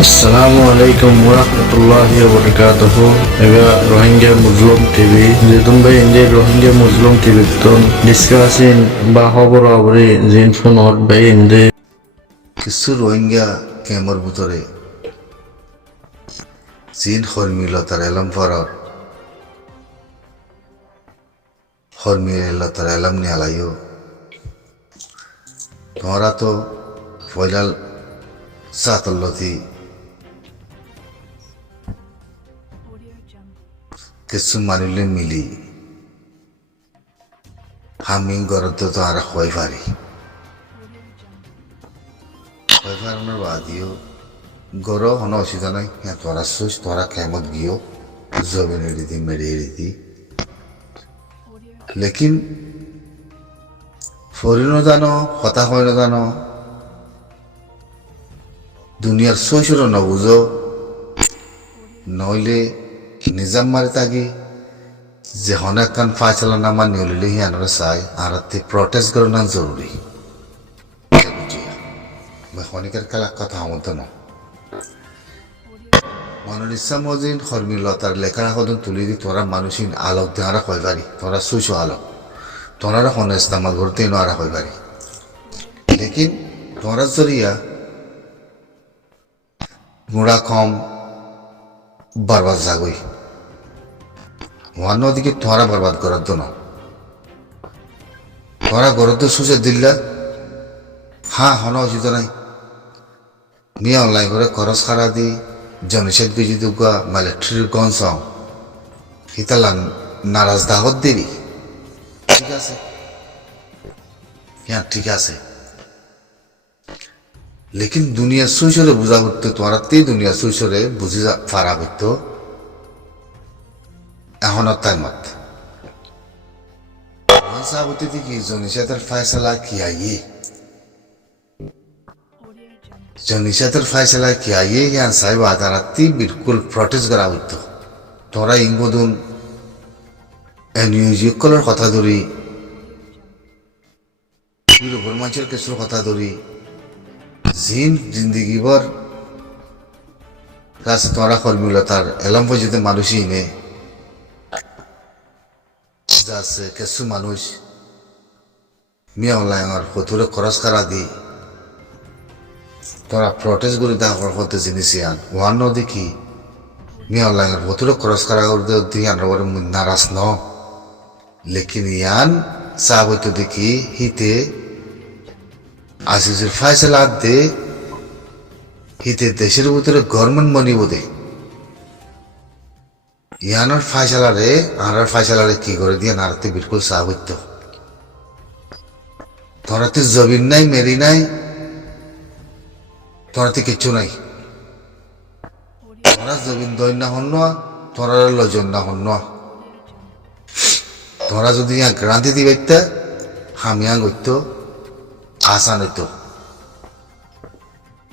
Assalamu alaikum warahmatullahi wabarakatuh. Ega Rohingya Muslim TV. Jitun bhai inje Rohingya Muslim TV ton discussing bahobor abri jin phone or bhai inje কিছু রোহিঙ্গা ক্যাম্পের ভিতরে চীন হর্মিলতার এলাম ফরর হর্মিলতার এলাম নিয়ালাইও তোমরা তো ফয়লাল সাতল্লতি কিছু মানিলে মিলি হামিং গরতে তো আর হয় পারি হয়ফারণের বাদিও গর হন অসুবিধা নাই হ্যাঁ তোরা সুস তোরা কেমত গিয়েও জমিন এড়িদি মেরে এড়িদি লেকিন ফরিনো জানো হতা হয় না জানো দুনিয়ার শৈশর ন বুঝো নইলে নিজাম মারে থাকি যে হনে কান ফাইসলা নামা নিলে হিয়ানরা চাই আর প্রটেস্ট করা না জরুরি খনিকের খেলা কথা আমন্ত না মনের ইচ্ছা মজিন হর্মিলতার লেখার এখন তুলি দি তোরা মানুষিন আলোক দেহারা হয় পারি তোরা সুইস আলোক তোরা হনে ইস্তেমাল করতে নারা হয় পারি লেকিন তোরা জরিয়া মুড়া কম বরবাদ জাগই অন্যদিকে তোরা বরবাদ করার তো না তোরা গরত সুসে দিল্লা হ্যাঁ হন অসুবিধা নাই মিয়া অনলাইন করে খরচ খারা দি জনসেদ গেজি দুগা মিলিটারির গঞ্চাও হিতালা নারাজ দাহত দিবি ঠিক আছে হ্যাঁ ঠিক আছে লেকিন দুনিয়া সুইসরে বুঝা করতে তোমার দুনিয়া সুইসরে বুঝি ফারা করতো এখন টাইমত সাবতে দেখি জনসেদের ফয়সলা কি আইয়ে জনিসাতের ফাইসলা কি আইয়ে জ্ঞান সাহেব আদালতি বিলকুল প্রটেস্ট করা হতো তোরা ইংবদুন এনইউজিকলের কথা ধরি মানুষের কিছুর কথা ধরি জিন জিন্দিগিবর কাছে তোরা কর্মীলতার এলাম পর্যন্ত মানুষই নে যাচ্ছে কিছু মানুষ মিয়া অনলাইনের হতুরে খরচ করা দি তোরা প্রটেস্ট করে দেওয়ার হতে জিনিস ইয়ান ওয়ান দেখি মিয়া অনলাইনের হতুরে খরচ করা করতে ইয়ান রবার নারাজ ন লেকিন ইয়ান সাহ হইতো দেখি হিতে আসিসের ফাইসলা দে হিতে দেশের ভিতরে গভর্নমেন্ট মনি বোধে ইয়ানোর ফাইসলারে আর ফাইসলারে কি করে দিয়ে নারাতে বিলকুল সাহ হইতো তোরাতে জবিন নাই মেরি নাই তোরাতে কিচ্ছু নাই তোরা জবিন দই না হন তোরা লজন না হন তোরা যদি গ্রান্তি দিবে হামিয়া গইত আসান হইতো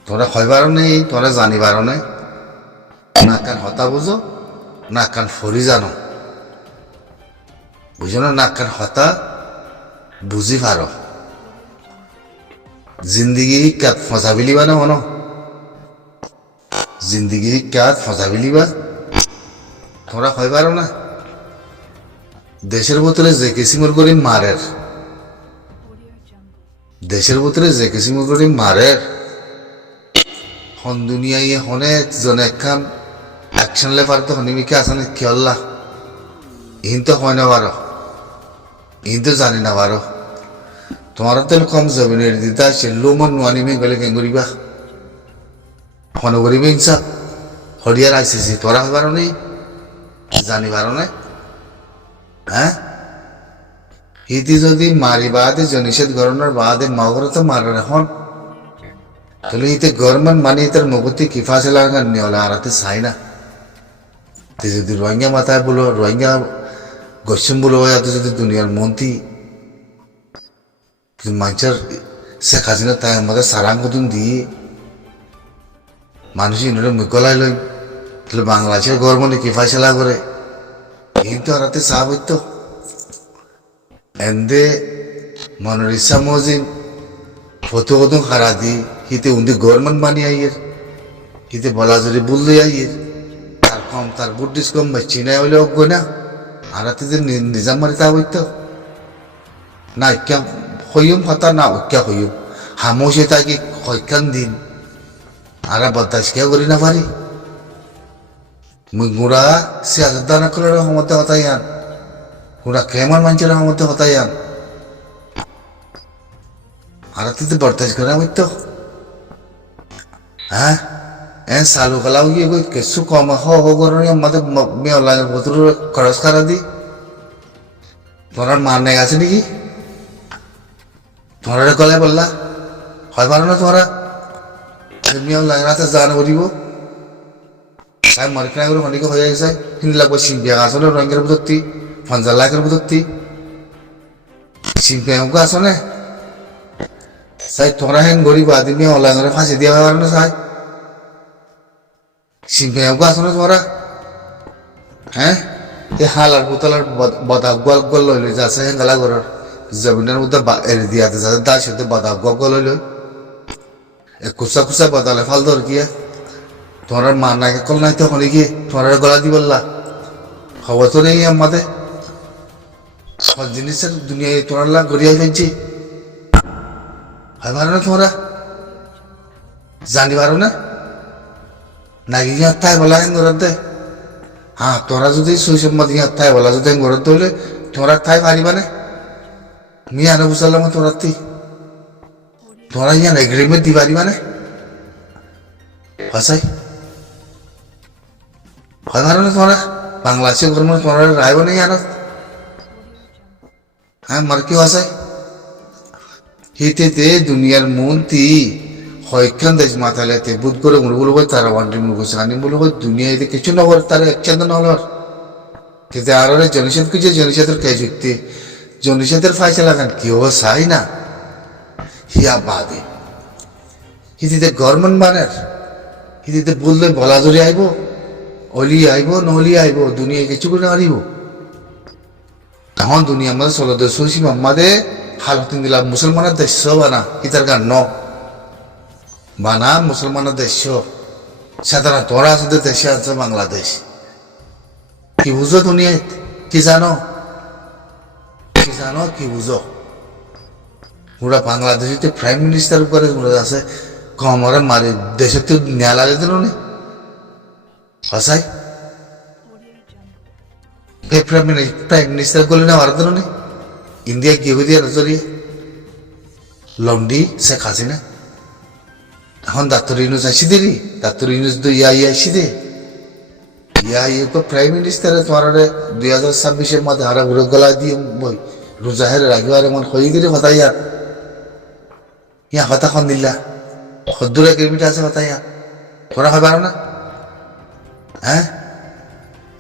তোরা হইবার নেই তোরা জানিবার নেই না কান হতা বুঝো না কান ফরি জানো বুঝো না কান হতা বুঝি পারো জিন্দগি কাত ফসাবিলিবা না হনো জিন্দগি কাত ফসাবিলিবা তোরা হয় পারো না দেশের বোতলে যে কিসিমর করে মারের দেশের বোতলে যে কিসিমর করে মারের হন দুনিয়ায় হনেক জন একখান অ্যাকশন লেফার তো হনিমিকে আসানে খেয়াল্লা ইন তো হয় না পারো ইন তো জানি না পারো তোমার তো কম জমিনের দিতা সে লোমন নোয়ানিমে গেলে কেন করিবা হন করিবে ইনসাফ হরিয়ার আইসিসি তোরা হবার নেই জানি পারো না হ্যাঁ হিতি যদি মারি বাদে জনিষেধ গরমের বাদে মাগরে তো মারার এখন তাহলে হিতে গভর্নমেন্ট মানে তার মগতি কি ফাঁসে লাগান নিয়লা আরাতে চাই না যদি রোহিঙ্গা মাথায় বলো রোহিঙ্গা গসম বলো যদি দুনিয়ার মন্ত্রী মানুষের শেখ হাসিনা তাই আমাদের সারাঙ্গতুন দিয়ে মানুষ ইনরে মুকলাই লই তাহলে বাংলাদেশের গভর্নমেন্ট কি ফাইসলা করে কিন্তু আরাতে চাপ হইতো এন্দে মনের ইচ্ছা মজিন ফটো কত খারা দি হিতে উন্দি গভর্নমেন্ট মানি আইয়ের হিতে বলা যদি বললে আইয়ের তার কম তার বুদ্ধিস কম বাচ্চি নাই হইলে অজ্ঞ না আর যে নিজাম মারি তা হইতো না ইক্যা হইম হতা না উক্যা হইম হামোশে তাকে কয়খান দিন আর বদাস কে করি না পারি মুই গুড়া সিয়াজত দানা করে রহমতে হতাইয়ান গুড়া কেমন মানুষের রহমতে হতাইয়ান আর তুই তো বরদাস করে হইতো হ্যাঁ এ সালু খালাও গিয়ে কিছু কম হরণী আমাদের মেয়ে লাগে বতুর খরচ খারা দি তোর মানে আছে নাকি তোমরা গলায় বললা হয় পারো না তোমরা মেয়ে লাগে রাতে জান করিব তাই মার্কেট করে অনেকে হয়ে গেছে হিন্দি লাগবে সিম্পিয়া আসলে রঙের বুধত্তি 50 লাখের বুধত্তি সিম্পিয়াকে আসনে সাই তোমরা হেন গরিব আদমি অনলাইনে ফাঁসি দিয়া হয় না সাই সিম্পিয়াকে আসনে তোমরা হ্যাঁ এই হালার বোতলার বাদা গোল গোল লইলে যাচ্ছে হেঙ্গালা ঘরের জমিনের মধ্যে এর দিয়াতে যাচ্ছে তার সাথে বাদা গোল গোল লইল কুচা কুচা বাদালে ফাল ধর গিয়া তোমার মা নাকে কল নাই তখন কি তোমার গলা দি বললা খবর তো নেই আমাদের সব জিনিসের দুনিয়ায় তোরা গড়িয়াই ফেলছি হয় পারো না তোমরা জানি পারো না নাকি ইয়ার তাই বলা হেন ঘরত দে হ্যাঁ তোরা যদি শৈশব মত ইয়ার তাই বলা যদি ঘরত হইলে তোরা তাই পারিবা না মিয়া আনো বুঝলাম তোরা তোরা ইয়ার এগ্রিমেন্ট দি পারিবা না ভাষাই হয় পারো না তোমরা বাংলাদেশের কর্ম তোমরা রায়ব নেই আনো হ্যাঁ মার কি ভাষায় হিতেতে দুনিয়ার মন্ত্রী হয়খান দেশ মাথালেতে বুধ করে মুরগুলো হয় তারা ওয়ান্টি মুরগো সানি বলে হয় দুনিয়া এতে কিছু না করে তারা একচান্দ না হল কিন্তু আর জনসাদ কিছু জনসাদের কে যুক্তি জনসাদের ফাইসা লাগান কি হবো চাই না হিয়া বাদে হিতিতে গভর্নমেন্ট বানের হিতিতে বললে বলা জড়ি আইব অলি আইব নহলি আইব দুনিয়া কিছু করে আরিব তখন দুনিয়া আমাদের ষোলো দেশ হয়েছি আমাদের হালতিন দিলাম মুসলমানের দেশ বানা ইতার গান ন বানা মুসলমানের দেশ সাধারণ তোরা আছে দেশে আছে বাংলাদেশ কি বুঝো দুনিয়া কি জানো কি বুঝো পুরা বাংলাদেশে প্রাইম মিনিস্টার উপরে আছে কমরে মারি দেশে তো নেয়া লাগে দিল নি আসাই প্রাইম মিনিস্টার করলে না ভারত নি ইন্ডিয়া কি হয়ে দিয়ে নজরিয়ে লন্ডি শেখ হাসিনা এখন ডাক্তার ইউনুস আসি দেরি ডাক্তার ইউনুস তো আসি দে প্রাইম মিনিস্টার তোমার 2026 মধ্যে হারা ঘুরে গলা দিয়ে বই রোজাহের রাখিবার এমন হয়ে গেলে কথা ইয়া কথা খন দিলা সদ্দুর এগ্রিমেন্ট আছে কথা তোরা হয় পারো না হ্যাঁ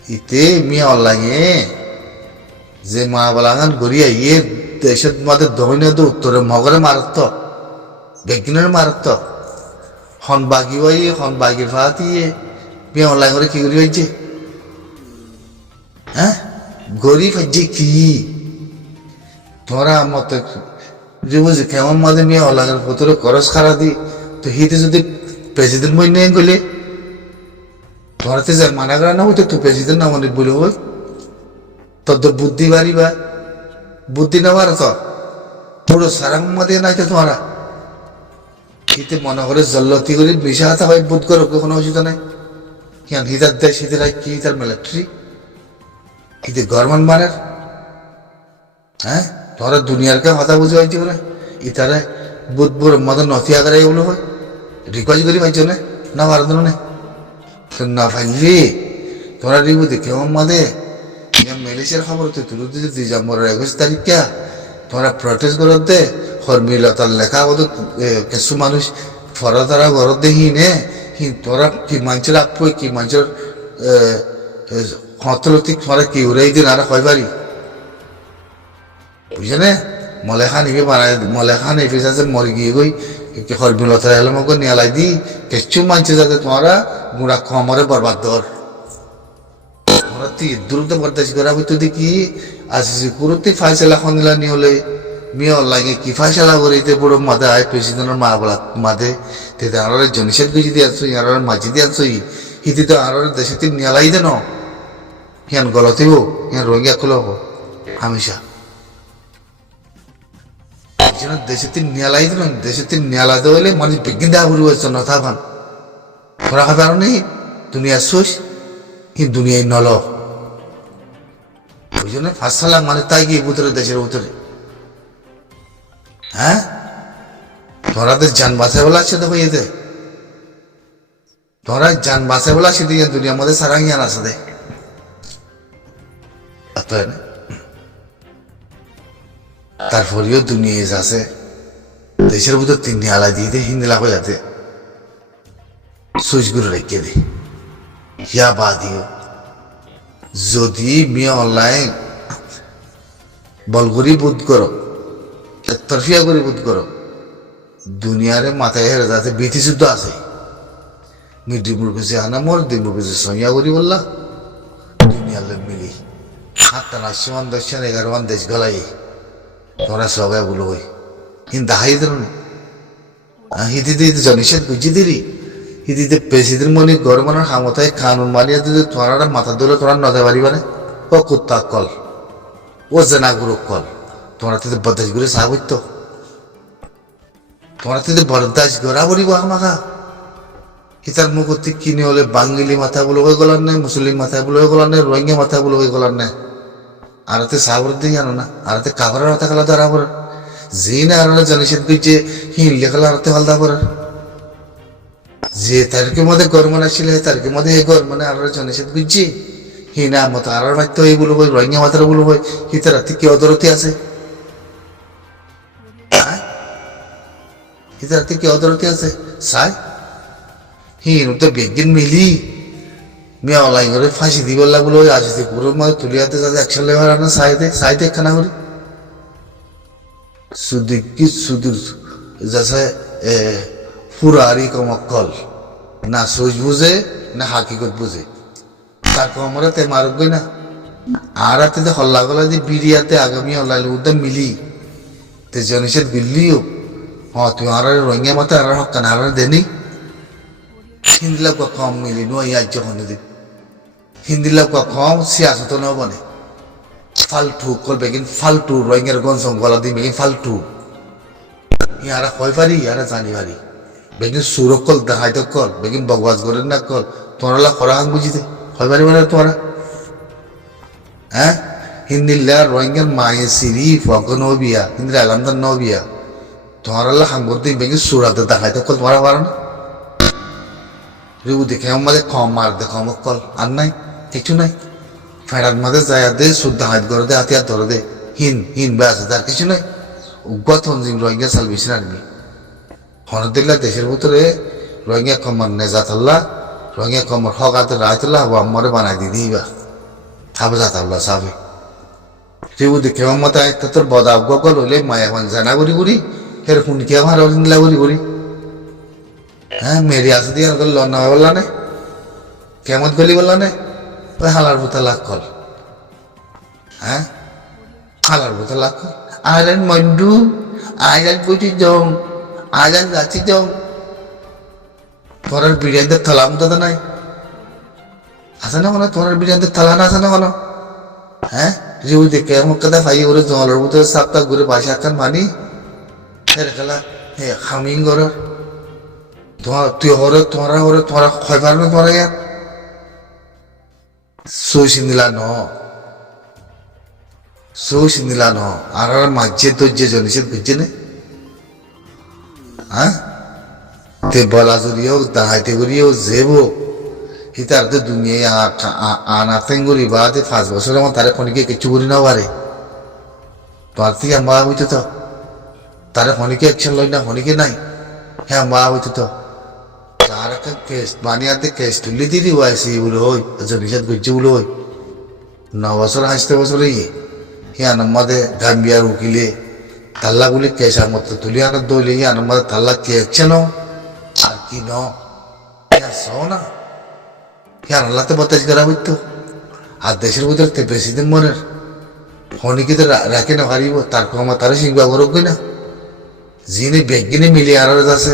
ইতে মিয়া অনলাইনে যে মা বলাগান গড়িয়া দেশের মধ্যে দক্ষিণে তো উত্তরে মগরে মারত বেগিনের মারত হন বাগি বাই হন বাগি ফাতিয়ে মিয়া অনলাইন করে কি করি হয়েছে হ্যাঁ গরিব হচ্ছে কি তোরা মতো যে বুঝি কেমন মাঝে মিয়া অনলাইনের ভেতরে খরচ খারা দি তো হিতে যদি প্রেসিডেন্ট বই নেই গেলে তোরাতে যার মানা করা না হইতো তো প্রেসিডেন্ট না মনে বলে হই তোর তো বুদ্ধি বাড়িবা বুদ্ধি না বাড়া তো পুরো সারাং মধ্যে নাই তো তোমরা হিতে মনে করে জল্লতি করে বিষা হাতা হয় বুধ করো কোনো অসুবিধা নাই কেন হিতার দেশ হিতে কি তার মিলিটারি হিতে গভর্নমেন্ট মানের হ্যাঁ তোরা দুনিয়ার কে কথা বুঝে পাইছি বলে ইতারে বুধ বুড় মতো নথিয়া করে এগুলো হয় রিকোয়েস্ট করি পাইছো না ভারত না তো না ফাইলি তোরা রিবু দেখে মাদে মালয়েশিয়ার খবর তো তুলো দিতে ডিসেম্বরের 21 তারিখ কে তোরা প্রটেস্ট করতে হরমিলতার লেখা হতো কিছু মানুষ ফরতারা ঘর দেখি নে তোরা কি মানুষের আপু কি মানুষের হতলতি তোরা কি উড়াই দিন আর হয় পারি বুঝছে না মলেখা নিবি বানাই মলেখা নেফিস আছে মরে গিয়ে গই হরমিলতার এলামকে নিয়ালাই দি কিছু মানুষ যাতে তোমরা গুড়া কমরে বরবাদ দর দ্রুত বরদাস্ত করা হইতো দেখি আসিস গুরুত্ব ফাইসলা খনিলা নি হলে মেয়ে অনলাইনে কি ফাইসালা করিতে বড় মাদে আয় প্রেসিডেন্টের মা বলা মাদে তেতে আরো জনিষেধ গুজি দিয়ে আনছো আর মাঝি দিয়ে আনছো হিতি তো আর দেশে তিন নিয়ালাই দেন হিয়ান গলতিব হিয়ান রোহিঙ্গা খুলো হামেশা দেশে তিন নিয়ালাই দেন দেশে তিন নিয়ালা হইলে মানুষ বিজ্ঞান দেওয়া ঘুরি হয়েছে নথা ভান ওরা খাবে আরো নেই দুনিয়া শেষ হি দুনিয়ায় নল ওই জন্য ফার্স্ট সালাম মানে তাই গিয়ে ভিতরে দেশের ভিতরে হ্যাঁ তোরা তো যান বাঁচায় বলা আছে দেখো এতে তোরা যান বাঁচায় বলা আছে দিয়ে দুনিয়ার মধ্যে সারা জ্ঞান আছে দে তারপরেও দুনিয়া আছে দেশের ভিতর তিন আলা দিয়ে দে হিন্দি লাভ যাতে সুইচ গুলো রেখে দে ইয়া বাদিও যদি মেয়ে অনলাইন বলগরি বোধ করো তরফিয়া করে বোধ করো দুনিয়ারে মাথায় হেরে যাতে বিথি শুদ্ধ আছে ডিমুর পিছিয়ে আনা মোর ডিমুর পিছিয়ে সইয়া করি বললা দুনিয়ালে মিলি 7টা না 11 দেশ গলাই তোরা সবাই বলো ওই কিন্তু হাই ধরুন হিদিতে জনিষেধ বুঝি দিলি হিদিতে প্রেসিডেন্ট মনি গরমানোর হামতায় কানুন মানিয়ে দিতে তোরা মাথা ধরে তোরা নদে পারি মানে ও কুত্তা কল ও জেনা গুরু কল তোরা তিতে বদাস ঘুরে সাহ করতো তোরা তিতে বরদাস গড়া বলিব আমাকা ইতার মুখতি কিনে হলে বাঙালি মাথা বলে হয়ে গলার নেই মুসলিম মাথা বলে হয়ে গলার নেই রোহিঙ্গা মাথা বলে হয়ে গলার নেই আরতে সাগর দিয়ে জানো না আরতে কাভারের মাথা খেলা ধরা পড়ে যে না আর জনিষেধ করছে হিনলে খেলা আরতে হালদা পড়ে যে তারিখের মধ্যে গরমান আসলে তারিখের মধ্যে এই গরমানে আর জনিষেধ করছি হিনা মতো আর মাত্র এই বলবো রোহিঙ্গা মাথার বলবো হিতে রাতে কি অদরতি আছে হিতে রাতে কি অদরতি আছে সাই হিন তো বেগিন মিলি মেয়ে অনলাইন করে ফাঁসি দিব বলে ওই আসিছে পুরো মানে তুলিয়াতে যাতে একশো লেবার আনা সাইতে একখানা করি শুধু কি শুধু যাচ্ছে পুরারি কমকল না সোজ বুঝে না হাকিকত বুঝে তার কমরে তে মারুক গই না আর হাতে হল্লা গলা দিয়ে বিড়িয়াতে আগামী অনলাইন উদ্যম মিলি তে জনিষের বিল্লিও হ্যাঁ তুই আর রোহিঙ্গা মতো আর হকান আর দেনি হিন্দি লাভ কম মিলি নো ইয়ার যখন দিন হিন্দি লাভ কম সিয়াসত ন বনে ফালতু কল বেগিন ফালতু রোহিঙ্গার গনসং গলা দিন বেগিন ফালতু ইয়ারা কয় পারি ইয়ারা জানি পারি বেগিন সুরক কল দেখাইতে কল বেগিন বগবাজ করেন না কল তোরা খরা হাং বুঝিতে কয় পারি মানে তোরা হ্যাঁ হিন্দি লা রোহিঙ্গার মায়ে সিরিফ অগ নবিয়া হিন্দি আলামদার নবিয়া তোরা হাং করতে বেগিন সুরাতে দেখাইতে কল তোরা পারো না রিউ দেখে আমাদের কম মার দে কম কল আর নাই কিছু নাই ফেরার মাঝে যায় দে শুদ্ধ হাত করে দে হাতিয়ার ধরে দে হিন ব্যাস তার কিছু নাই উগ্র তঞ্জিম রোহিঙ্গা সালভেশন আর্মি হনদিল্লা দেশের ভিতরে রোহিঙ্গা কমর নেজাতাল্লাহ রোহিঙ্গা কমর হক হাতে রায়তুল্লাহ হবো আমারে বানাই দিয়ে দিবা থাবে যাতাল্লাহ সাবে রিউ দেখে মতো তোর বদা উগ্র কল হইলে মায়া এখন জানা করি করি ফের শুনকে আমার নিলা করি করি হ্যাঁ মেরি আসে দিয়ে লন্না বললা নে কেমন গলি বললা নে ওই হালার বুতা লাখ কল হ্যাঁ হালার বুতা লাখ কল আইলেন মন্ডু আইলেন বুঝি জং আইলেন গাছি জং তোর বিরিয়ানিতে থালাম তো নাই আছে না কোনো তোর বিরিয়ানিতে থালা না আছে না কোনো হ্যাঁ রিউ দেখে আমার কথা ভাই ওরে জলের ভিতরে সাপটা ঘুরে বাসা খান মানি হের খেলা হে খামিং কর তুই হরে তোরা খয় পার না তোরা ইয়ার সৌসিন্দিলা ন আর মাঝে তোর যে জনিষেধ বুঝছে না হ্যাঁ তে বলা যদিও দাহাইতে করিও যেবো হিতার তো দুনিয়ায় আনাতেন করি বা 5 বছর আমার তারে খনিকে কিছু করি না পারে তোর থেকে মা হইতো তো তারে খনিকে অ্যাকশন লই না খনিকে নাই হ্যাঁ মা হইতো তো আর একটা কেস বানিয়াতে কেস তুলি দিলি ওয়াইসি বলে হই জনিষেধ করছে বলে হই 9 বছর হাসতে বছর হিয়া আমাদের গাম্বিয়ার উকিলে তাল্লা গুলি কেসার মতো তুলি আনার দইলে হিয়া আমাদের তাল্লা কেছে ন আর কি ন না হিয়া আল্লাহতে বাতাস করা হইতো আর দেশের ভিতরে প্রেসিডেন্ট মনের হনিকে তো রাখে না পারিব তার কমা তারা সিংবা করব না যিনি বেগিনে মিলিয়ার আছে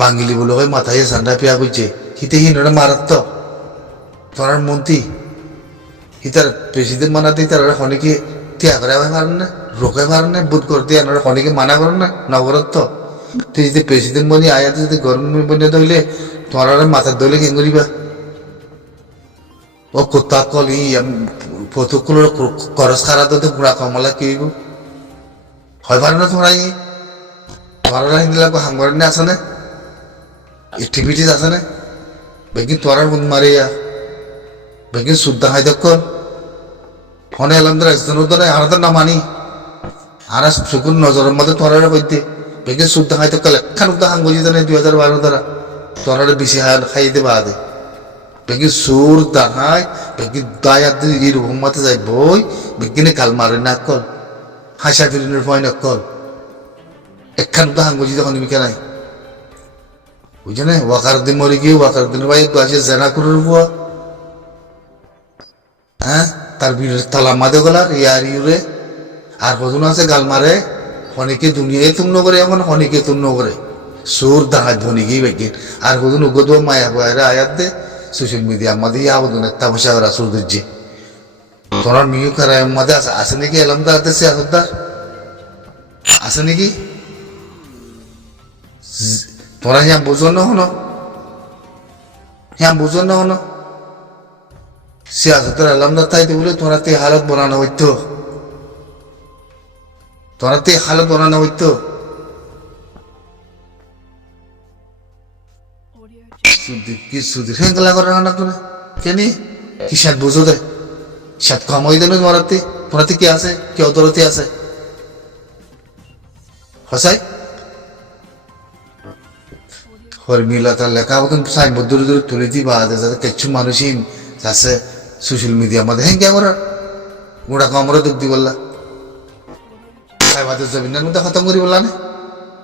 বাঙালি বলে হয় মাথায় ঠান্ডা পেয়া করছে হিতে হিনরা মারাত্ম তোরার মন্ত্রী হিতার প্রেসিডেন্ট মানাতে তার হনিকে ত্যাগ করে পারেন না রোকে পারেন না বুধ করতে আপনারা হনিকে মানা করেন না নগরত্ব তুই যদি প্রেসিডেন্ট বনি আয়াতে যদি গভর্নমেন্ট বনি ধরলে তোমার মাথার দলে কেন করিবা ও কোথা কল ই প্রতকুল খরচ খারা তো গুড়া কমলা কি হইব হয় পারে না তোমরা ই তোমারা হিন্দিলা হাঙ্গর আছে না এক্টিভিটিস আছে না বেগি তোরার গুণ মারিয়া বেগি শুদ্ধ হয় দক্ষণ ফোনে এলাম তো রাজধান আনাতে না মানি আনা চকুর নজরের মধ্যে তোরার হইতে বেগি শুদ্ধ হয় দক্ষ লেখান উদ্দা হাঙ্গজি জানে 2012 দ্বারা তোরার বেশি খাইতে বাদে বেগি সুর দাহাই বেগি দায়াত এই রুমতে যাই বই বেগিনে কাল মারে না কল হাসা ফিরিনের ভয় না কল একখান উদ্দা হাঙ্গজি যখন মিকে নাই বুঝছে না ওয়াকার দিন মরে গিয়ে ওয়াকার দিনের ভাই আছে জেনা করে বুয়া হ্যাঁ তার বিরুদ্ধে তালা মাদে গলার ইয়ার ইউরে আর কজন আছে গাল মারে হনিকে দুনিয়ায় তুন্ন করে এখন হনিকে তুন্ন করে সুর দাহাজ ধনি গিয়ে বেগিন আর কজন উগদ মায়া বয়ারে আয়াত দে সোশ্যাল মিডিয়া আমাদের আবেদন তামাশা করা সৌন্দর্যে তোরা মিউ করার মধ্যে আছে নাকি এলামদার আছে সিয়াসতদার আছে নাকি তোরা হ্যাঁ বুঝো না হনো হ্যাঁ বুঝো না হনো সিয়াসতের আলমদার তাইতে বলে তোরা তে হালত বানানো হইতো তোরা তে হালত বানানো হইতো কি সুদি হেঙ্গলা করে না তোরা কেনি কি সাত বুঝো দে সাত কম হয়ে দেন তোরাতে কি আছে কি অদরতে আছে হসাই হরমিলা তার লেখা মতন সাইনবোর্ড দূরে দূরে তুলে দিবা যাতে কিছু মানুষই আছে সোশ্যাল মিডিয়ার মধ্যে হ্যাঁ কে করার গোড়া কমরে দুঃখ দি বললা সাইবাদের জমিনের মধ্যে খতম করি বললা না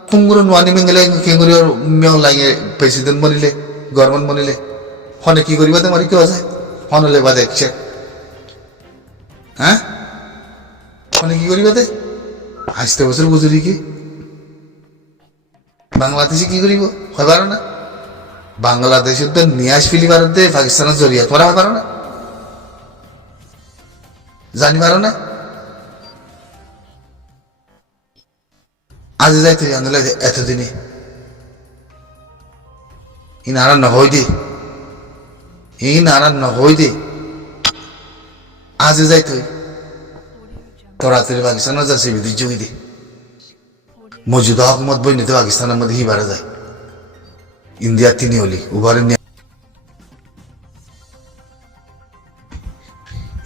কুঙ্গুর নোয়ানি মেঙ্গেলে কেঙ্গুরি মেয় লাগে প্রেসিডেন্ট বনিলে গভর্নমেন্ট বনিলে হনে কি করিবা তোমার কি আছে হনে লেবা দেখছে হ্যাঁ হনে কি করিবা দে আসতে বছর বুঝুরি কি বাংলাদেশে কি করিব হয় পারো না বাংলাদেশের তো নিয়াজ ফিলি ভারতে পাকিস্তানের জড়িয়া তোরা হয় পারো না জানি পারো না আজ যাইতে জানলে এতদিনে ই নারায়ণ নহই দে ই নারায়ণ নহই দে আজ যাইতে তোরা তুই পাকিস্তানের যাচ্ছে বিদ্যুৎ যোগী দে মজুদা হকমত বই নিতে পাকিস্তানের মধ্যে হি বাড়া যায় ইন্ডিয়া তিনি হলি উভারে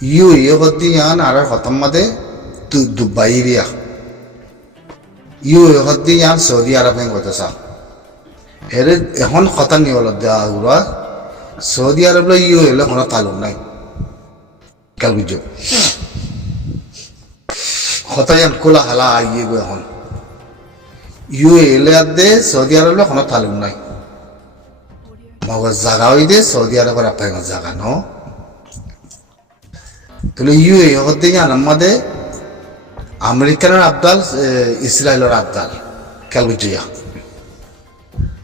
ইউ ইয়ে হদ্দি ইয়ান আর খতম মাদে দুবাই রিয়া ইউ ইয়ে হদ্দি ইয়ান সৌদি আরব হেং হতে সা এরে এখন খতম নি হল দেওয়া গুলা সৌদি আরব লো ইউ এলে কোনো তালুক নাই কাল বুঝো খতায়ান কোলা হালা আইয়ে গো এখন ইউ এলে দে সৌদি আরব লো কোনো তালুক নাই মগজ জাগা হই দে সৌদি আরবের আপনার জাগা ন তাহলে ইউ এ হতে জান আমাদের আমেরিকানের আবদাল ইসরায়েলের আবদাল খেয়াল বুঝিয়া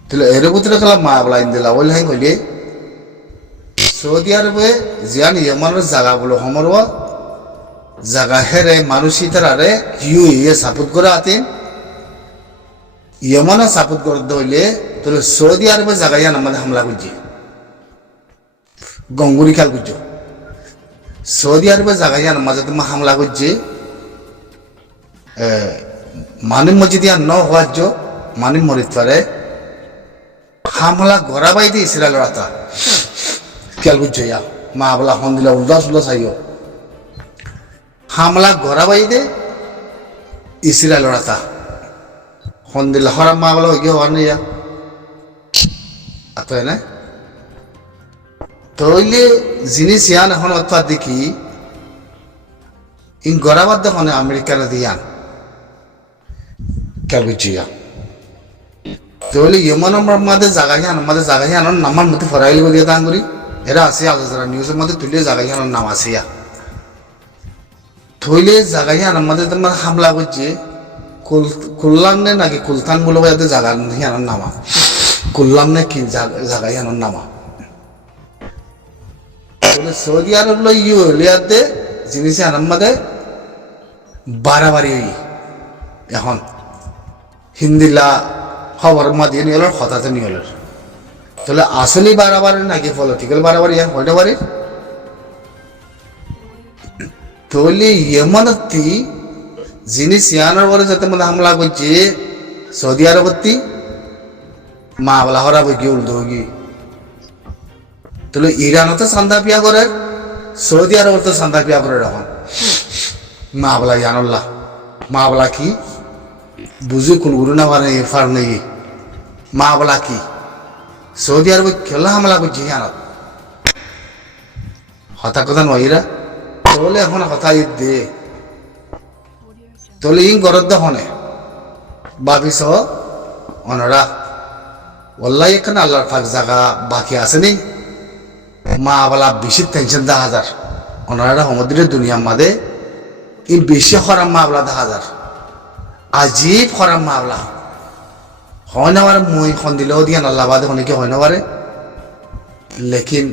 তাহলে এর ভিতরে খেলা মা বলা ইন্দিলা ওই হাই কইলে সৌদি আরবে জিয়ান ইয়েমানের জাগা বলো হমর জাগা হেরে মানুষই তারারে ইউ এ সাপোর্ট করে আতেন ইয়েমানও সাপোর্ট করতে হইলে তাহলে সৌদি আরবে জায়গায় আমাদের হামলা করছে গঙ্গুরি খেয়াল করছো সৌদি আরবে জায়গায় আমাদের তোমার হামলা করছে মানি মসজিদ ন হওয়ার মানি মরিত পারে হামলা গড়াবাই দিয়ে ইসরায়েলের আতা খেয়াল করছো ইয়া মা বলা হন দিলা উল্লাস উল্লাস আইও হামলা গড়াবাই দে ইসরায়েলের আতা হন দিলা হরাম মা বলা হয়ে হওয়ার নেই আতো না তইলে জিনিস ইয়ান এখন অর্থাৎ দেখি ইন গড়াবাদ দেখনে আমেরিকার দিয়ান খেয়াল করছি ইয়া তইলে ইমান আমাদের জায়গায় আনার নামার মধ্যে ফরাইলি বলি দান করি এরা আছে আলোচনা নিউজের মধ্যে তুলে জায়গায় আনার নাম আছে ইয়া থইলে জায়গায় আমাদের তোমার হামলা করছে কুল্লাম নে নাকি কুলতান বলে যাতে জায়গা হিয়ানোর নামা কুল্লাম নে কি জায়গা হিয়ানোর নামা সৌদি আরব লো ইউ হলিয়াতে জিনিস আমাদের বাড়াবাড়ি এখন হিন্দিলা খবর মাদিয়ে নিয়ে এলো হঠাৎ নিয়ে এলো তাহলে আসলে বাড়াবাড়ি নাকি পলিটিক্যাল বাড়াবাড়ি হইতে পারে তাহলে ইয়েমানতি জিনিস ইয়ানোর পরে যাতে মানে হামলা করছে সৌদি আরবতি মা বলা হরা বই উল্টো গি তাহলে ইরানও সান্দা পিয়া করে সৌদি আরব তো সান্দা পিয়া করে এখন মা বলা ইয়ানুল্লাহ মা বলা কি বুঝি কুলগুরু না পারে ফার নেই মা বলা কি সৌদি আরব খেলা হামলা করছে ইয়ানত হতা কথা নয়রা তাহলে এখন কথা দে তাহলে ইং গরদ হনে ভাবিস অনরা ওল্লাই এখানে আল্লাহর ফাঁক জায়গা বাকি আছে নি মা বলা বেশি টেনশন 10,000 ওনারা সমুদ্রের দুনিয়ার মাঝে ই বেশি খরাম মা বলা 10,000 আজীব খরাম মা বলা হয় না পারে মই খন দিলেও দিয়ে আল্লাহ বাদে অনেকে হয় না পারে লেকিন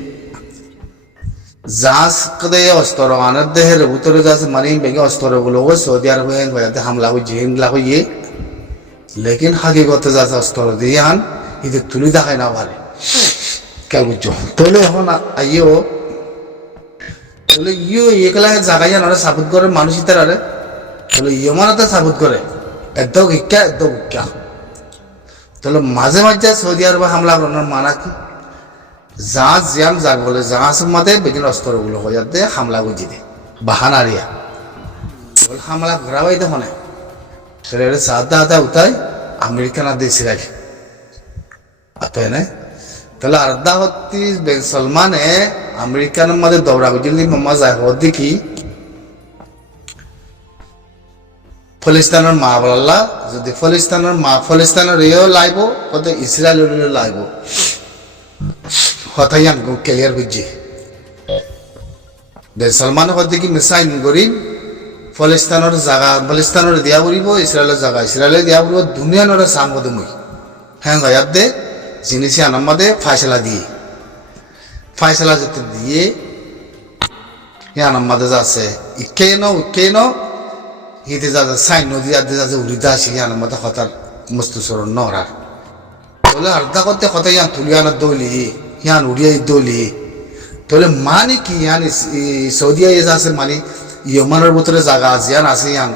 জাহাজ কদে অস্তর আনার দেহের ভিতরে যাচ্ছে মানে বেগে অস্তর গুলো সৌদি আরব হয়ে হামলা হয়েছে হিমলা হয়ে লেকিন হাকিগত যাচ্ছে অস্তর দিয়ে আন ইদে তুলি দেখায় না পারে কে বুঝছো তাহলে এখন আইও তাহলে ইও একলা জায়গায় জানারে সাবুত করে মানুষ ইতারে তাহলে ইয়ে মানাতে সাবুত করে একদম ইক্কা একদম উক্কা তাহলে মাঝে মাঝে সৌদি আরবে হামলা করানোর মানা কি জাহাজ জ্যাম যাক বলে জাহাজের মাঝে বেদিন অস্ত্রগুলো হয়ে যাতে হামলা বুঝি দে বাহানারিয়া বলে হামলা ঘোরাবাই তো হনে সেটা সাদা হাতা উঠায় আমেরিকান আর দেশে রাখে তাই না তাহলে আর্দা হত্তি বেন সলমানে আমেরিকানের মাঝে দৌড়া বুঝলি মাম্মা যায় হদ্দি কি ফলিস্তানের মা বলাল্লা যদি ফলিস্তানের এও লাইব কত ইসরায়েলের লাইব কথাই আন ক্লিয়ার বুঝছি বেন সলমান হদ্দি কি মিসাইল করি ফলিস্তানের জায়গা ফলিস্তানের দিয়া পড়িব ইসরায়েলের জায়গা ইসরায়েলের দিয়া পড়িব দুনিয়ানোর সাম কত মই হ্যাঁ গায়াত দে জিনিস আনার মাঝে ফাইসলা যেতে দিয়ে আনার মাঝে যাচ্ছে ইকে ন হিতে যাচ্ছে সাইন নদী আদে যাচ্ছে উড়িতে আসি আনার মাঝে হঠাৎ মস্তু চরণ নড়ার তাহলে আর্ধা করতে কথা ইয়ান তুলি আনার দৌলি ইয়ান উড়িয়ে দৌলি তাহলে মানে কি ইয়ান সৌদি আরব আছে মানে ইয়মানের ভিতরে জায়গা আছে ইয়ান আছে ইয়ান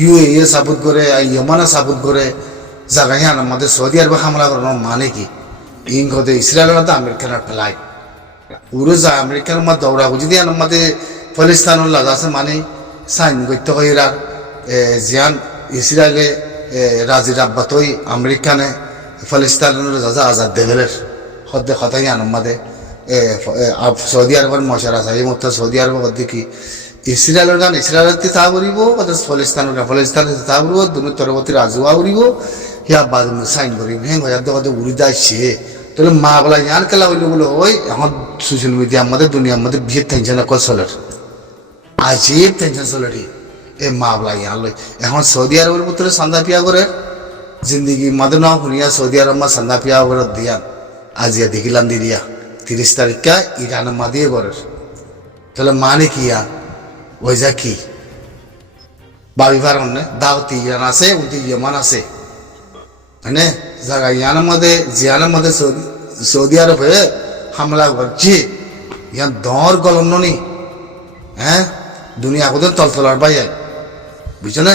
ইউএ সাবুত করে ইয়মানা সাবুত করে জায়গা ইয়ান আমাদের সৌদি আরবে হামলা করানোর মানে কি ইং হতে ইসরায়েলের মধ্যে আমেরিকানের ফেলাই পুরো যা আমেরিকার মধ্যে দৌড়া বুঝি দিয়ে আমাদের ফলিস্তানের লাগা আছে মানে সাইন করতে হয় এরা জিয়ান ইসরায়েলে রাজি রাব্বাতই আমেরিকানে ফলিস্তানের রাজা আজাদ দেবের হদ্দে কথাই আমাদের সৌদি আরবের মশারা আছে এই মতো সৌদি আরব হদ্দে কি ইসরায়েলের গান ইসরায়েলের তা করিব ফলিস্তানের তা করিব দুনো তরবতী রাজুয়া করিব ইয়া বাদ সাইন করিব হ্যাঁ হয়তো উড়ি যাচ্ছে তাহলে মা বলা ইয়ান খেলা হইলো বলে ওই এখন সোশ্যাল মিডিয়ার মধ্যে দুনিয়ার মধ্যে বিয়ে টেনশন কল চলের আজীব টেনশন চলে এ মা বলা ইয়ান লই এখন সৌদি আরবের ভিতরে সান্দা পিয়া করে জিন্দগি মাদে না শুনিয়া সৌদি আরব মা সান্দা পিয়া করে দিয়ান আজিয়া দেখিলাম দিয়া 30 তারিখা ইরানের মা দিয়ে করে তাহলে মানে কি ইয়ান ওই যা কি বাবি পারন না দাওতি ইরান আছে উল্টি ইয়েমান আছে হ্যাঁ জায়গা জিয়ানের মধ্যে সৌদি আরবে হামলা করছে ইয়ান দর গলন নি হ্যাঁ দুনিয়া কোথাও তলতলার বাইরে বুঝছো না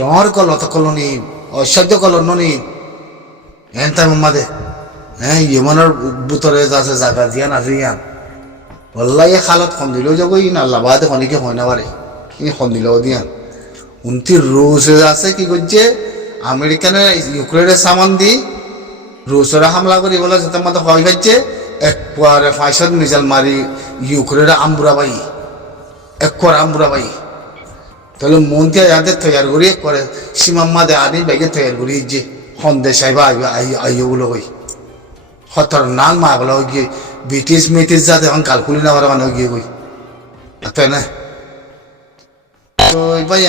ডর কলত কলনি অসাধ্য কলন নি হ্যাঁ তার মাদে হ্যাঁ ইয়েমানের ভিতরে আছে জায়গা জিয়ান আছে ইয়ান ওল্লাই খালত খন দিলেও যাবো ই না লাভাতে অনেকে হয় না পারে ই খন দিলেও দিয়ান উনতি রুশ আছে কি করছে আমেরিকানের ইউক্রেনের সামান দি রুশরা হামলা করি বলে যাতে মতো হয় খাচ্ছে একবারে 500 মিসাইল মারি ইউক্রেনের আমবুরাবাই একবার আমবুরাবাই তাহলে মনকে ইয়াদের তৈরি করি করে সীমাম্মা দে আনি ব্যাগে তৈরি করি যে সন্দেশ আইবা আইগুলো হই খতর নাক মা বলা গিয়ে ব্রিটিশ যাতে এখন কালকুলি না পারে মানে গিয়ে কই তাই না তো ভাই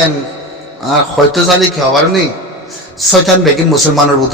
আর হয়তো জানি খাবার নেই শয়তান বেগিন মুসলমানের ভিতর